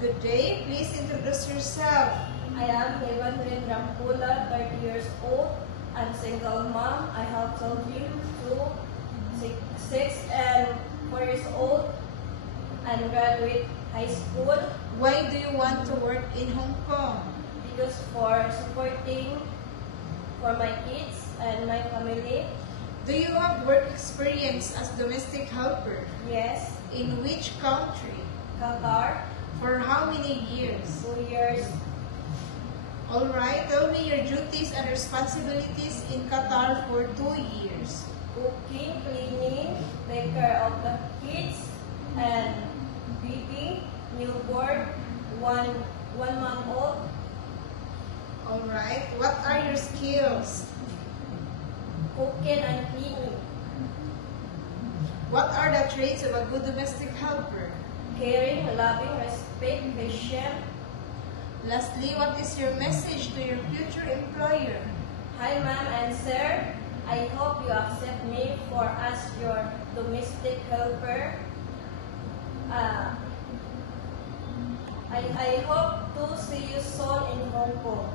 Good day. Please introduce yourself. I am Evangeline Rampula, 30 years old. I'm single mom. I have children, 6 and 4 years old, and graduate high school Why do you want to work in Hong Kong? because for supporting for my kids and my family. Do you have work experience as domestic helper? Yes, In which country? Qatar, For how many years? 2 years. Alright, tell me your duties and responsibilities in Qatar for 2 years. Cooking, cleaning, take care of the kids, and baby, newborn, one month old. Alright, what are your skills? Cooking and cleaning, What are the traits of a good domestic helper? caring, loving, respect, patient. Lastly, what is your message to your future employer? Hi ma'am and sir, I hope you accept me for as your domestic helper. I hope to see you soon in Hong Kong.